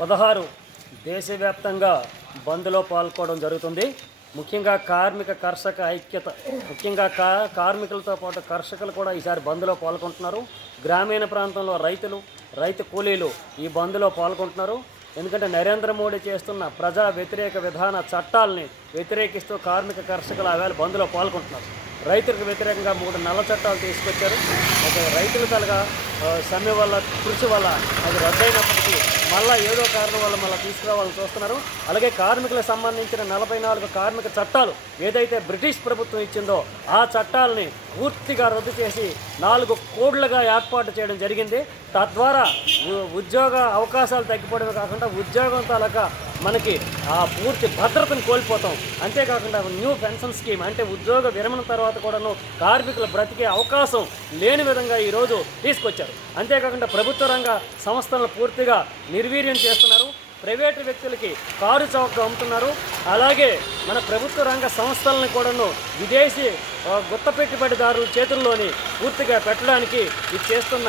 పదహారు దేశవ్యాప్తంగా బంద్లో పాల్గొనడం జరుగుతుంది. ముఖ్యంగా కార్మిక కర్షక ఐక్యత ముఖ్యంగా కా కార్మికులతో పాటు కర్షకులు కూడా ఈసారి బంద్లో పాల్గొంటున్నారు. గ్రామీణ ప్రాంతంలో రైతులు రైతు కూలీలు ఈ బంద్లో పాల్గొంటున్నారు. ఎందుకంటే నరేంద్ర మోడీ చేస్తున్న ప్రజా వ్యతిరేక విధాన చట్టాలని వ్యతిరేకిస్తూ కార్మిక కర్షకులు ఆవేళ బంద్లో పాల్గొంటున్నారు. రైతులకు వ్యతిరేకంగా మూడు నల్ల చట్టాలు తీసుకొచ్చారు. ఒక రైతులు కలగా సమ్మె వల్ల కృషి వల్ల అది రద్దయినప్పటికీ మళ్ళీ ఏదో కారణం వల్ల మళ్ళీ తీసుకురావాలని చూస్తున్నారు. అలాగే కార్మికులకు సంబంధించిన నలభై నాలుగు కార్మిక చట్టాలు ఏదైతే బ్రిటిష్ ప్రభుత్వం ఇచ్చిందో ఆ చట్టాలని పూర్తిగా రద్దు చేసి నాలుగు కోడ్లుగా ఏర్పాటు చేయడం జరిగింది. తద్వారా ఉ- ఉద్యోగ అవకాశాలు తగ్గిపోవడమే కాకుండా ఉద్యోగం తాలూకా మనకి ఆ పూర్తి భద్రతను కోల్పోతాం. అంతేకాకుండా న్యూ పెన్షన్ స్కీమ్ అంటే ఉద్యోగ విరమణ తర్వాత కూడాను కార్మికులు బ్రతికే అవకాశం లేని విధంగా ఈరోజు తీసుకొచ్చారు. అంతేకాకుండా ప్రభుత్వ రంగ సంస్థలను పూర్తిగా నిర్వీర్యం చేస్తున్నారు. ప్రైవేటు వ్యక్తులకి కారు చౌక అమ్ముతున్నారు. అలాగే మన ప్రభుత్వ రంగ సంస్థలను కూడాను విదేశీ గుత్త పెట్టుబడిదారుల చేతుల్లోని పూర్తిగా పెట్టడానికి ఇది చేస్తున్న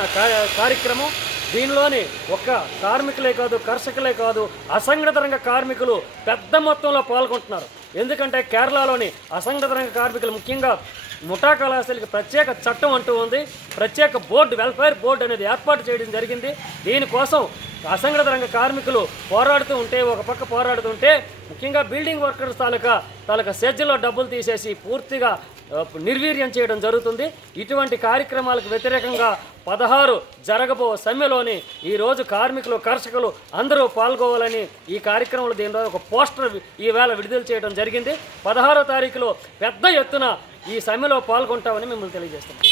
కార్యక్రమం. దీనిలోని ఒక్క కార్మికులే కాదు కర్షకులే కాదు అసంఘటిత రంగ కార్మికులు పెద్ద మొత్తంలో పాల్గొంటున్నారు. ఎందుకంటే కేరళలోని అసంఘటిత రంగ కార్మికులు ముఖ్యంగా ముఠా కళాశాలకి ప్రత్యేక చట్టం అంటూ ఉంది. ప్రత్యేక బోర్డు వెల్ఫేర్ బోర్డు అనేది ఏర్పాటు చేయడం జరిగింది. దీనికోసం అసంఘటిత రంగ కార్మికులు పోరాడుతూ ఉంటే ఒక పక్క పోరాడుతుంటే ముఖ్యంగా బిల్డింగ్ వర్కర్స్ తాలూకా తాలూకా సెజ్జలో డబ్బులు తీసేసి పూర్తిగా నిర్వీర్యం చేయడం జరుగుతుంది. ఇటువంటి కార్యక్రమాలకు వ్యతిరేకంగా పదహారు జరగబో సమ్మెలోని ఈరోజు కార్మికులు కర్షకులు అందరూ పాల్గొవాలని ఈ కార్యక్రమంలో దీనిలో ఒక పోస్టర్ ఈవేళ విడుదల చేయడం జరిగింది. పదహారో తారీఖులో పెద్ద ఎత్తున ఈ సమ్మెలో పాల్గొంటామని మిమ్మల్ని తెలియజేస్తున్నాం.